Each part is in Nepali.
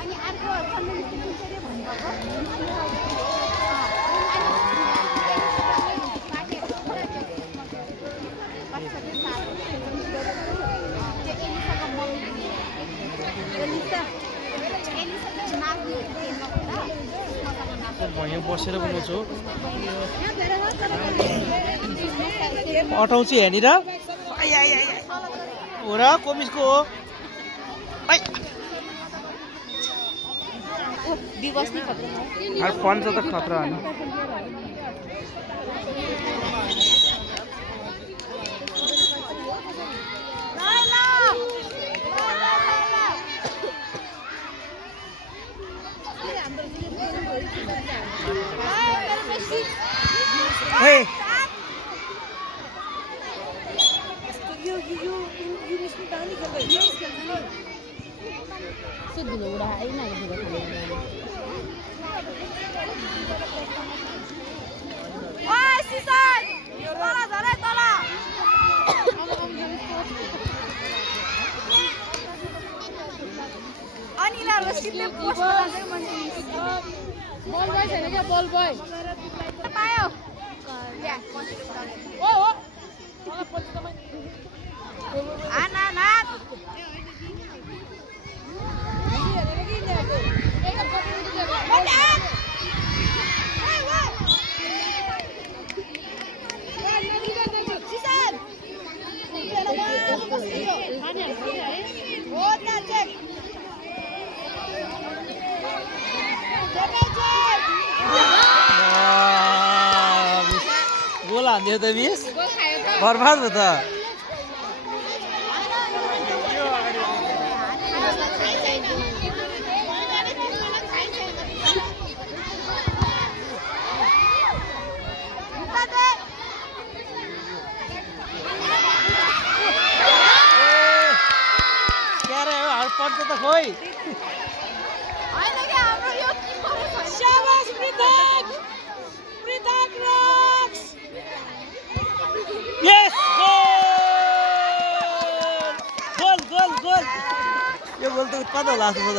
अनि अर्को यहाँ बसेर बनाउँछु अटाउँछु यहाँनिर हो र कोमिसको हो फन छ त खतरा होइन Hey. Ball boy छैन क्या ball boy पायो या ओ हो मलाई पछि तपाईँ आना ना गोल हान्दियो त मिस बर्बाद भयो त पर्छ त खोइ Yes! Goal! Goal! Goal! यो गोल त उत्पादन होला जस्तो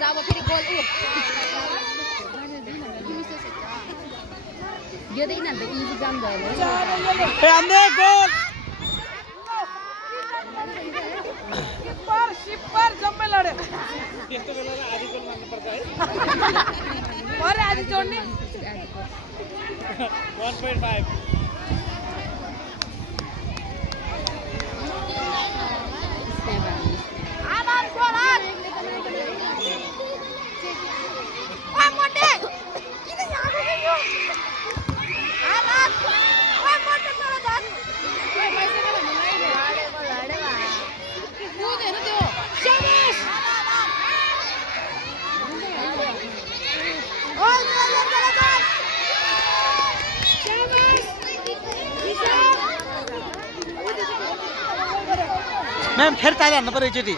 छ अब फेरि गोल यो त यिनीहरू त इजी जाम भयो सिप्पर जम्मै लड्यो त्यस्तो बेला आधी गोल मार्नु पर्छ है अरे आधी जोड्ने 1.5 मैम फिर ताली हान्नु पर्यो एकचोटि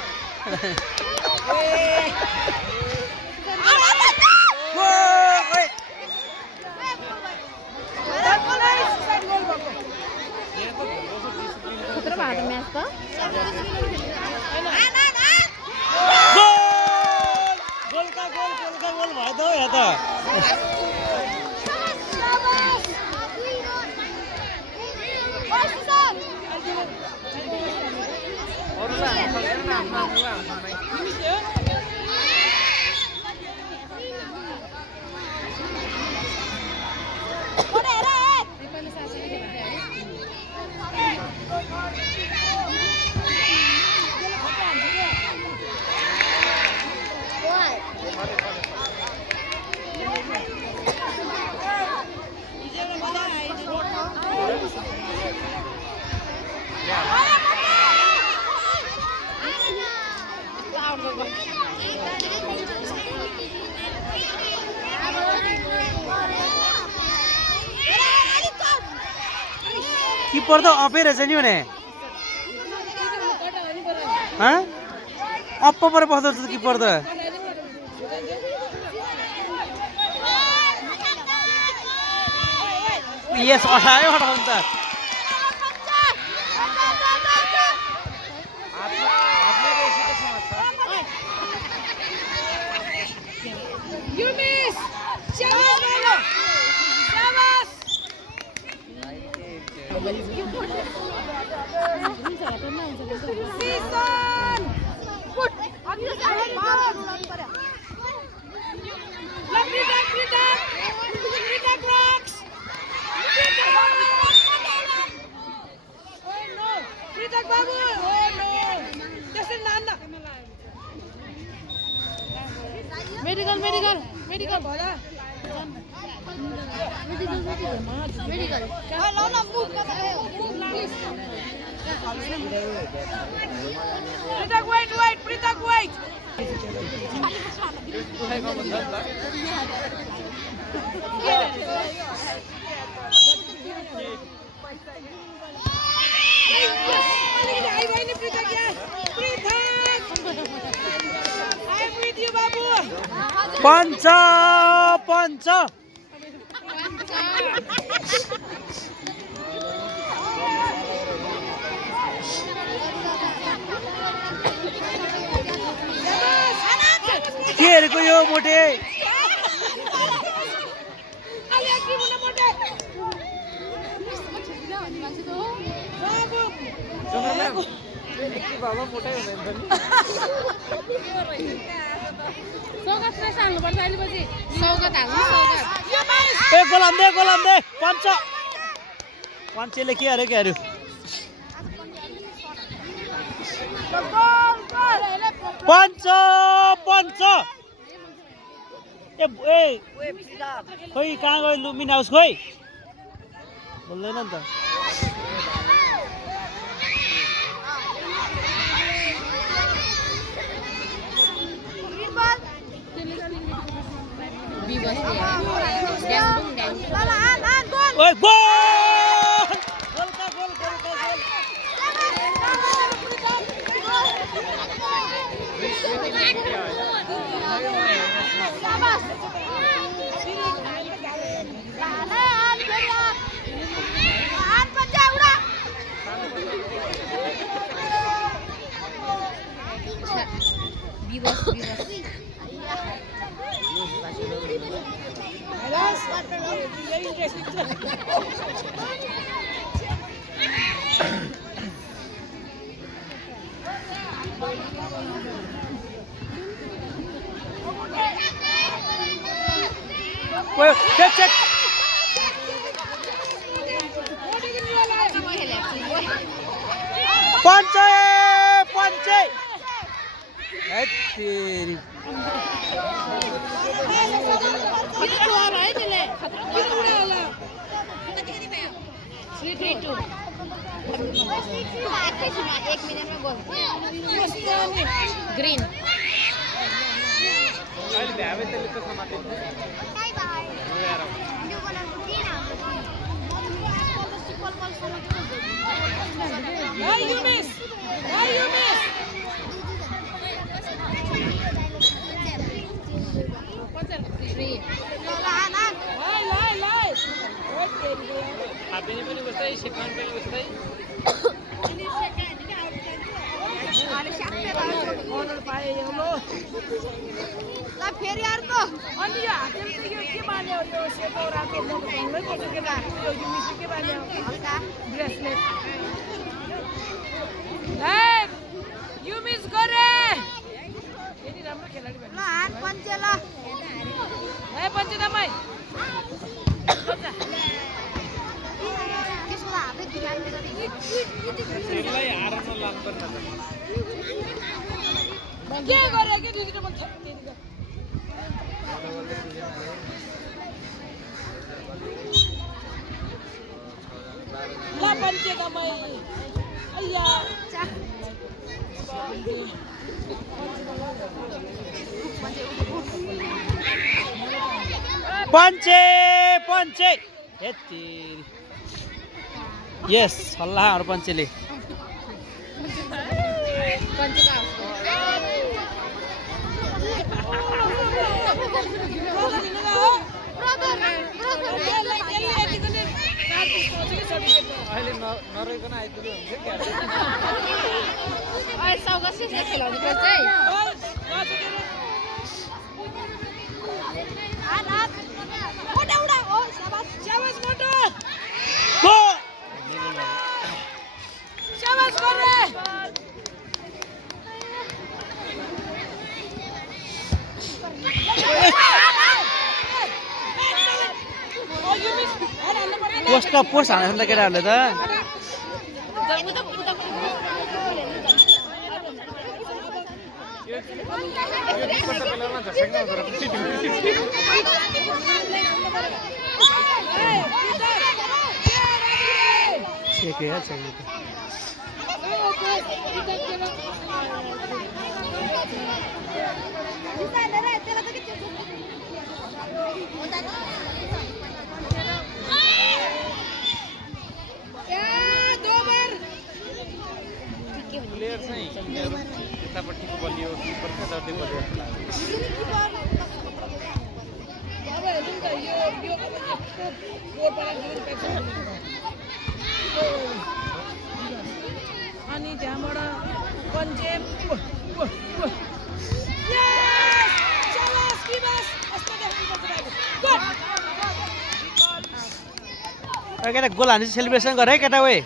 किपर त अफै रहेछ नि भने अप्प पर बस्दो रहेछ किपर त यस हटायो हटाउनु त You miss! Shabas, Baba! Shabas! Season! Put! Rita rocks! Oh no! Rita Babu! Oh no! That's a nana! Medical. Bala. Medical. Hello, no move. Wait. Pritak, wait. I'm with you, Babu. पञ्च के हेरेको यो मोटे बाबा मोटै हुँदैन सौगात फ्रेस हाल्नुपर्छ अहिले पछि सौगात हाल्नु ए गोलाम दे पञ्चले के अरे पञ्च ए खोइ कहाँ गयो लुमिन हाउस खोइ बोल्दैन नि त Oi, gol! Well, check. Punch! Green. Why you miss? फेरि अर्को अनि यो हातले चाहिँ यो के बान्यो यो सेतो रातो भन्दै पर्छ के यो मिसी के बान्यो हल्का ब्रेसलेट हे यु मिस गरे यति राम्रो खेलाडी भन्छ ल हात पञ्चे ल हे पञ्चे दमै त्यसको हातै दिलाउने गरी यसलाई हार्न लाग्छ के गरे के दुईटा बल छक्के ला पञ्चे दमै अय्या पञ्चे यति यस सल्लाह हरपञ्चेले पोस्ट हाल्छ नि त केटाहरूले त अनि त्यहाँबाट कन्जेम केटा गोल हान्छ सेलिब्रेसन गर है केटा ओए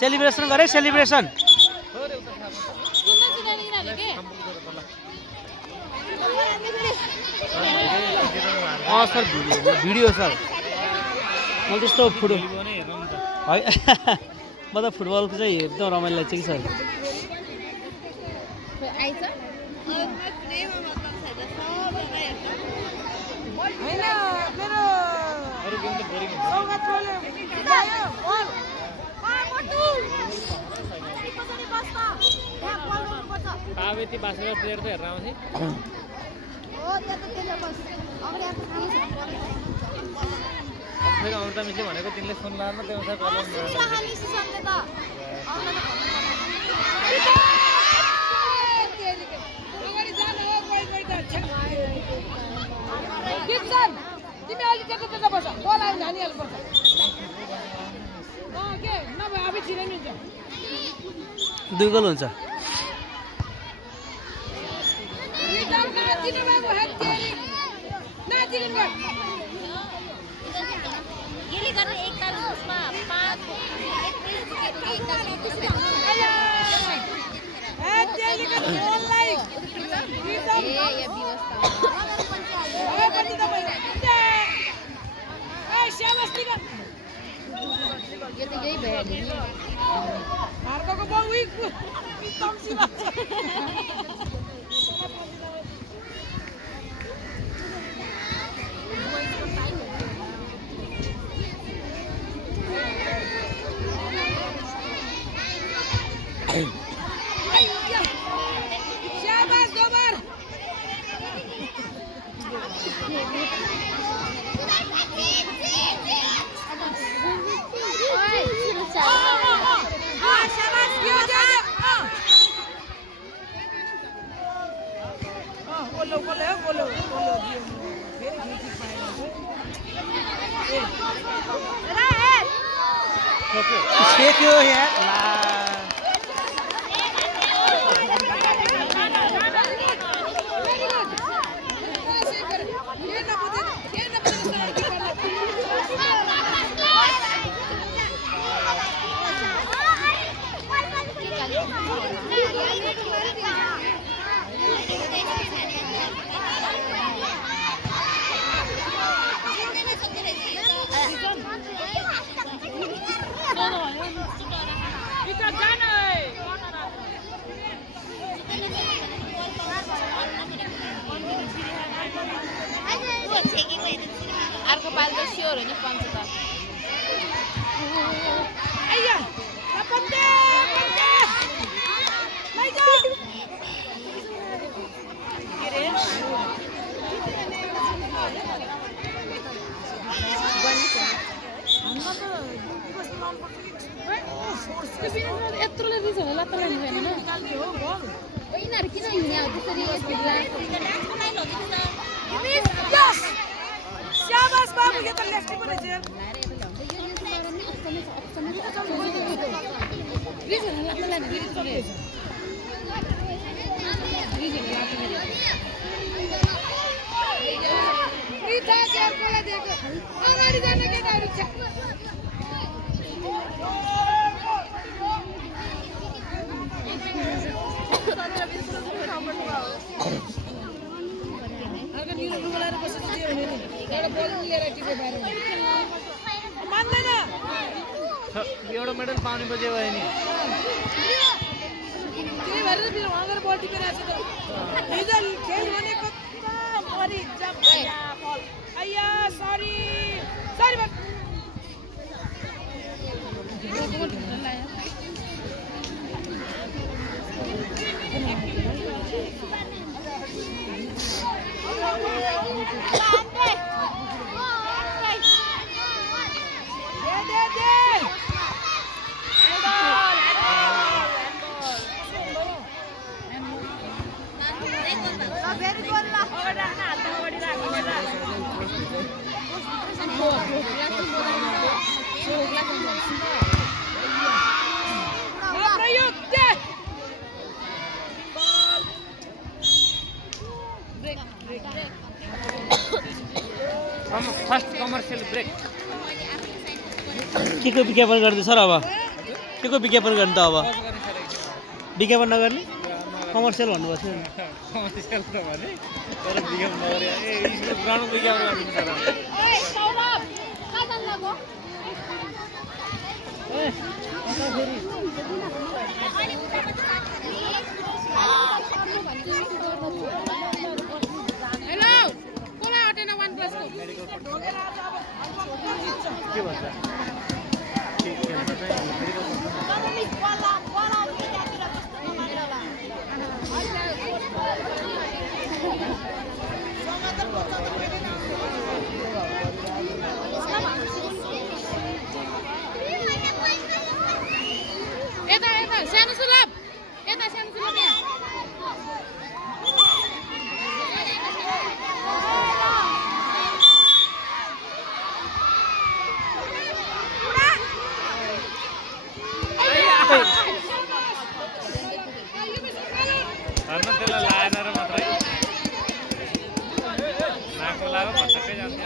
सेलिब्रेसन गर है सेलिब्रेसन सर भिडियो सर मैले त्यस्तो फुटबल है म त फुटबलको चाहिँ एकदम रमाइलो लाग्छ कि सर बासेर प्लेयर त हेर्न आउँछ फेरि अमृता मिसले भनेको तिमीले फोन लाएर त्यो तिमी अलि त्यता बस बल आयो हानिहाल्नुपर्छ के नभए आफै छिरै मिल्छ 2 गोल हुन्छ यो त यही भयो नि अर्कोको बाउ तम्सी लाग्छ शाबाश दोबर बोलो सेक्यो यार अर्को पाल त स्योर हो नि पञ्चतर यत्रोले रिस होला त लाग्दैन न यिनीहरू किन हिँड्ने हो त्यसरी शाबाश बाबू ये तो लेफ्ट पर है रिस होला त लाग्दैन रिता के कोला देखो अगाडि जाने केटाहरु छ अगर नीलो लगाएर बसेछ त्यो भने नि एउटा बल लिएर टिपे बारेमा मान्दैन एउटा मेडल पाउने बजे भयो नि त्यही भएर त मेरो वहाँ गएर बल टिपेर आएको छ त हिजो खेल भनेको त मरि जब बल अय्या sorry sorry first commercial break के को विज्ञापन गर्दैछ र अब के को विज्ञापन गर्ने त अब विज्ञापन नगर्ने कमर्सियल भन्नुभएको थियो नि कमर्शियल त भने तर विज्ञापन नगरे ए स्कुल ग्राउन्ड विज्ञापन गर्नु पर्छ ओए सौरभ कहाँ जान लाग्यो हेलो कोला हटेन 1+ को के भन्छ यता यता सानो सुलभ यता सानो सुलभ यहाँ धर्म त्यसलाई लाएन र मात्रै नाकको लाग्यो भटक्कै जान्छ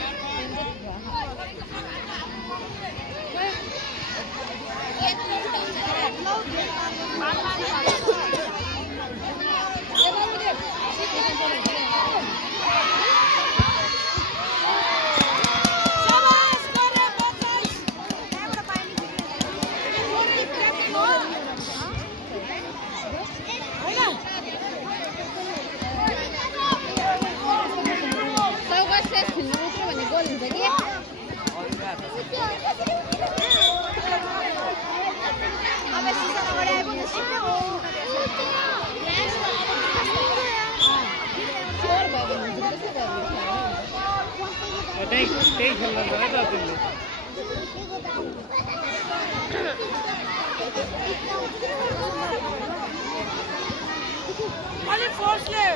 त्यही खेल्नु पर्छ त तिमीले अलि फोर्सले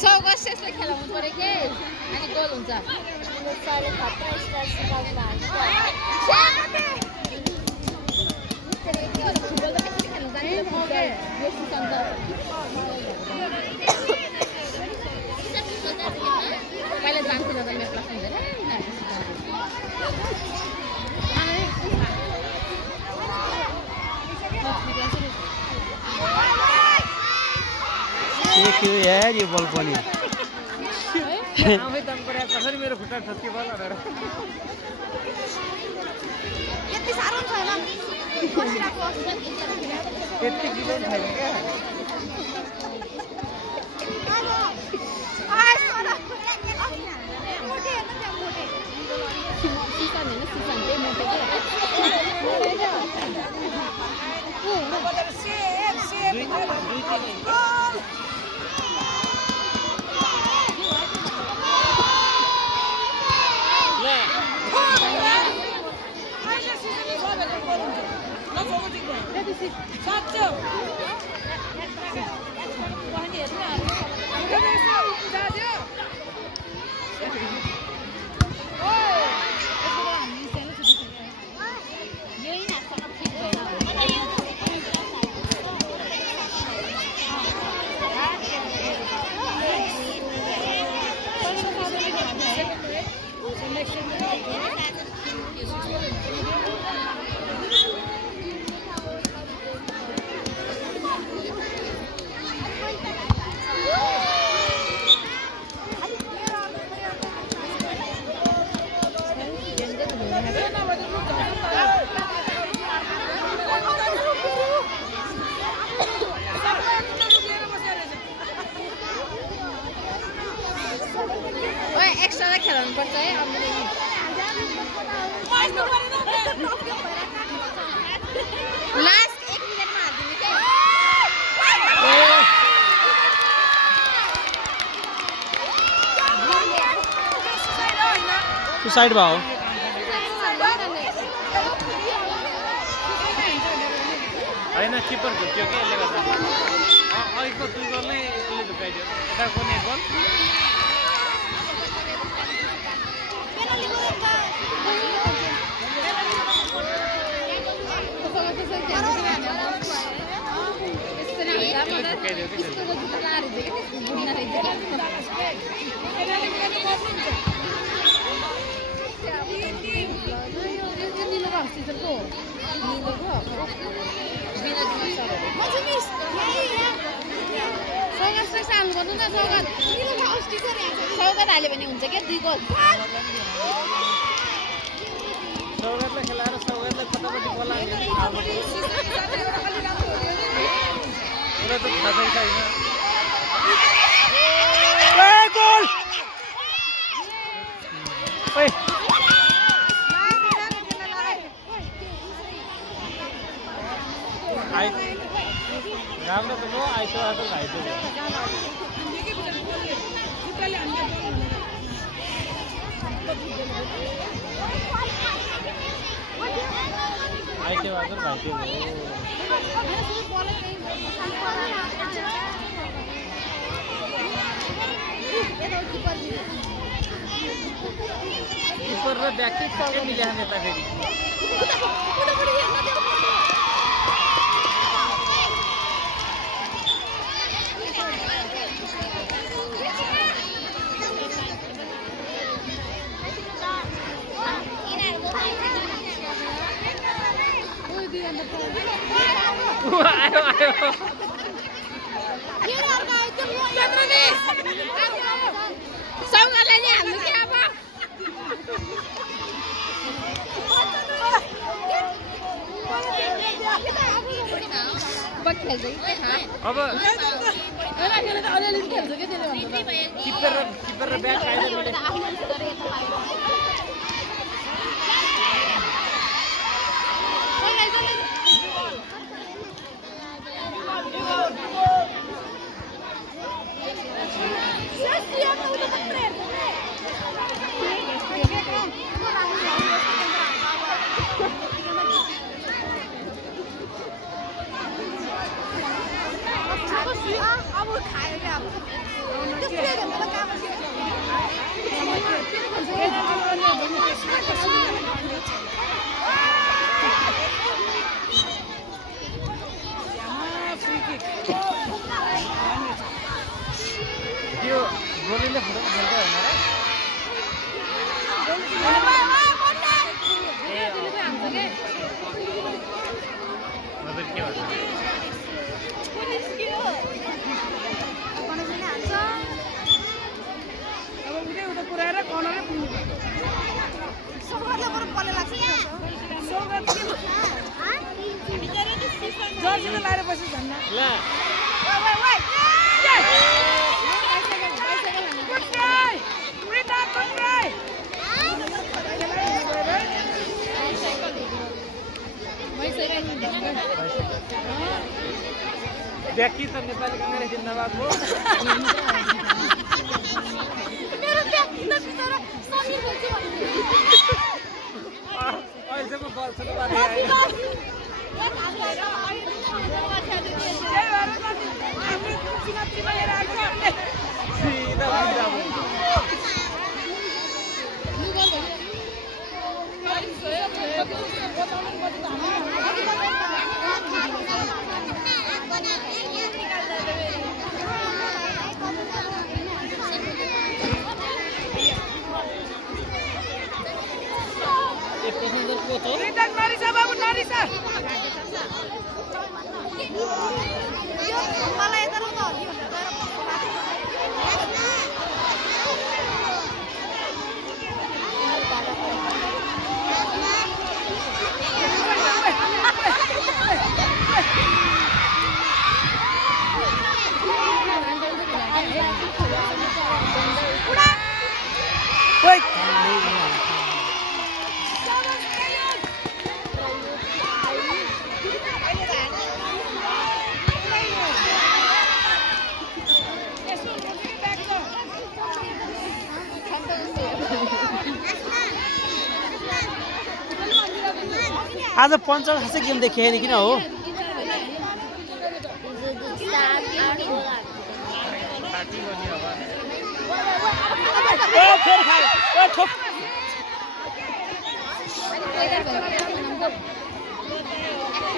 सौगस्यसले खेलाउनु पर्यो के अनि गोल हुन्छ फुटबल त कसरी खेल्नु जाने बेसी सन्त पहिला जान्थेन त मेरो क्लास हुँदैन के यार यो बल पनि आफै दम परे कसरी मेरो खुट्टा ठोक्के बल भनेर यति साह्रो छैन त्यति किलो छैन क्या सिसान होइन सिसान चाहिँ मोटे ओए एक्स्ट्रा खेलाउनु पर्छ है लास्ट 1 मिनेटमा हाल्दिनु के सुसाइड भयो होइन किपर झुक्यो कि यसले गर्दा अहिलेको 2 गोल नै यसले झुकाइदियो यता कुनै गोल सौगात हाल्यो भने हुन्छ क्या 2 गोल सौगातलाई खेलाएर सौगातलाई कतापट्टि बोला उसलाई त थाहा छैन गोल राम्रो त म आइसो आएको घाइते आइते आएको घाइते भयो किपर र ब्याककिक सँगै मिलाएर नेता फेरि आयो सौगातलाई नि हाल्नु के अब खेल्छ कि अब अलिअलि खेल्छ क्या त्यसले किपर र ब्याक आइदियो अब खायो क्या अब त्यसले गर्दा काम त्यो गोलीले फुटबल खेल्छ होइन र के भन्छ पुऱ्याएर कर्नरै पुग्नु सौगातलाई बरु पल्ले लाग्छ जर्सी त लाएर बसी झन्न ल ब्याकी त नेपाली काङ्ग्रेस जिन्दाबाद हो मेरो ब्याग किन बिचरा समीर भन्छ अहिलेसम्म बल सुरु गरेँ कोच हो रिटर्न नरिसा बाबु नरिसा मलाई यता रोक्नु हल्ली Wait. आज पञ्चर खासै गेम देखेँ नि किन हो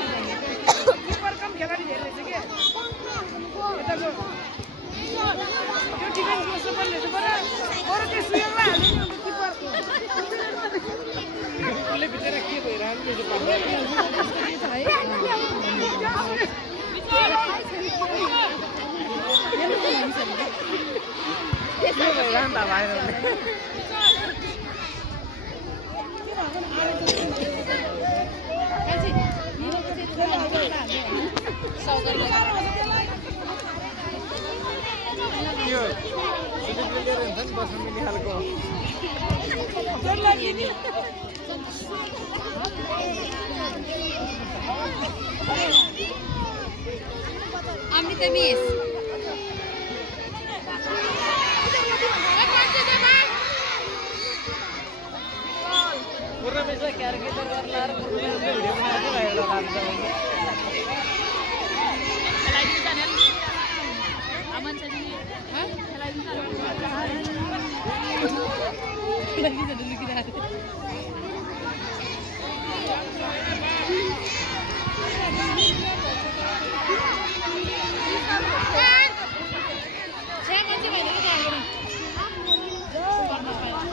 किपर कम खेलाडी धेरै रहेछ के यताको यो डिफेन्स गर्छ बल्ले छ बरा अरु के सुयममा हाल्ने नि किपर उसले भित्र के भइरहेको Amrita miss. पूर्ण मेचा क्यारेक्टर गर्ला र पूर्ण भिडियो बनाएको भएर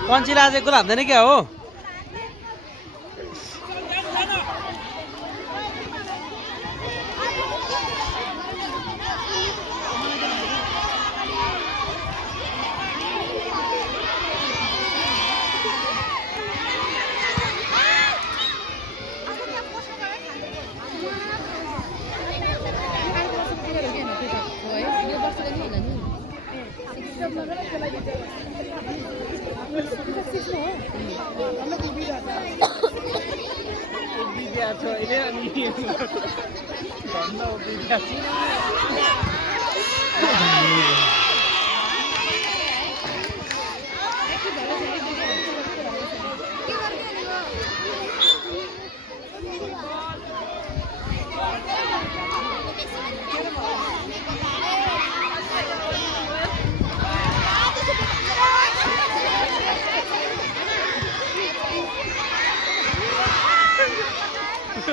पञ्ची राजेको गोल हान्दैन क्या हो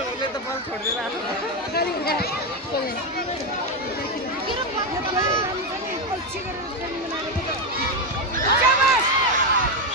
उसले त बल छोड्दैन Come on!